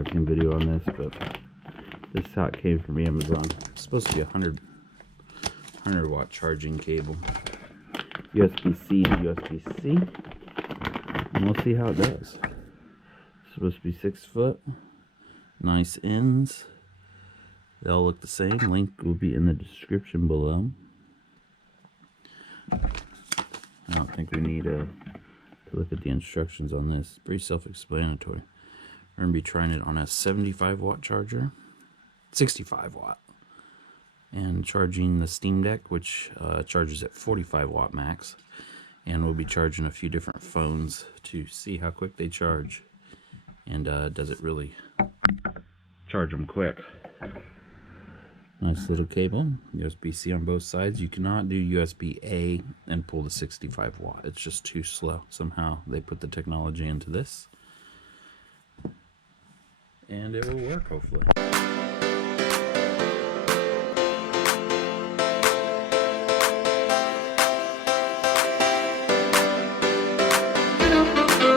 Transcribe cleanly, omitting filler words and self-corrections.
unboxing video on this, but this is how it came from Amazon. It's supposed to be a 100 watt charging cable. USB-C to USB-C. And we'll see how it does. It's supposed to be 6 foot. Nice ends. They all look the same. Link will be in the description below. I don't think we need to look at the instructions on this. It's pretty self-explanatory. We're going to be trying it on a 75 watt charger. 65 watt. And charging the Steam Deck, which charges at 45 watt max. And we'll be charging a few different phones to see how quick they charge. And does it really charge them quick. Nice little cable. USB-C on both sides. You cannot do USB-A and pull the 65 watt. It's just too slow. Somehow they put the technology into this. And it will work, hopefully.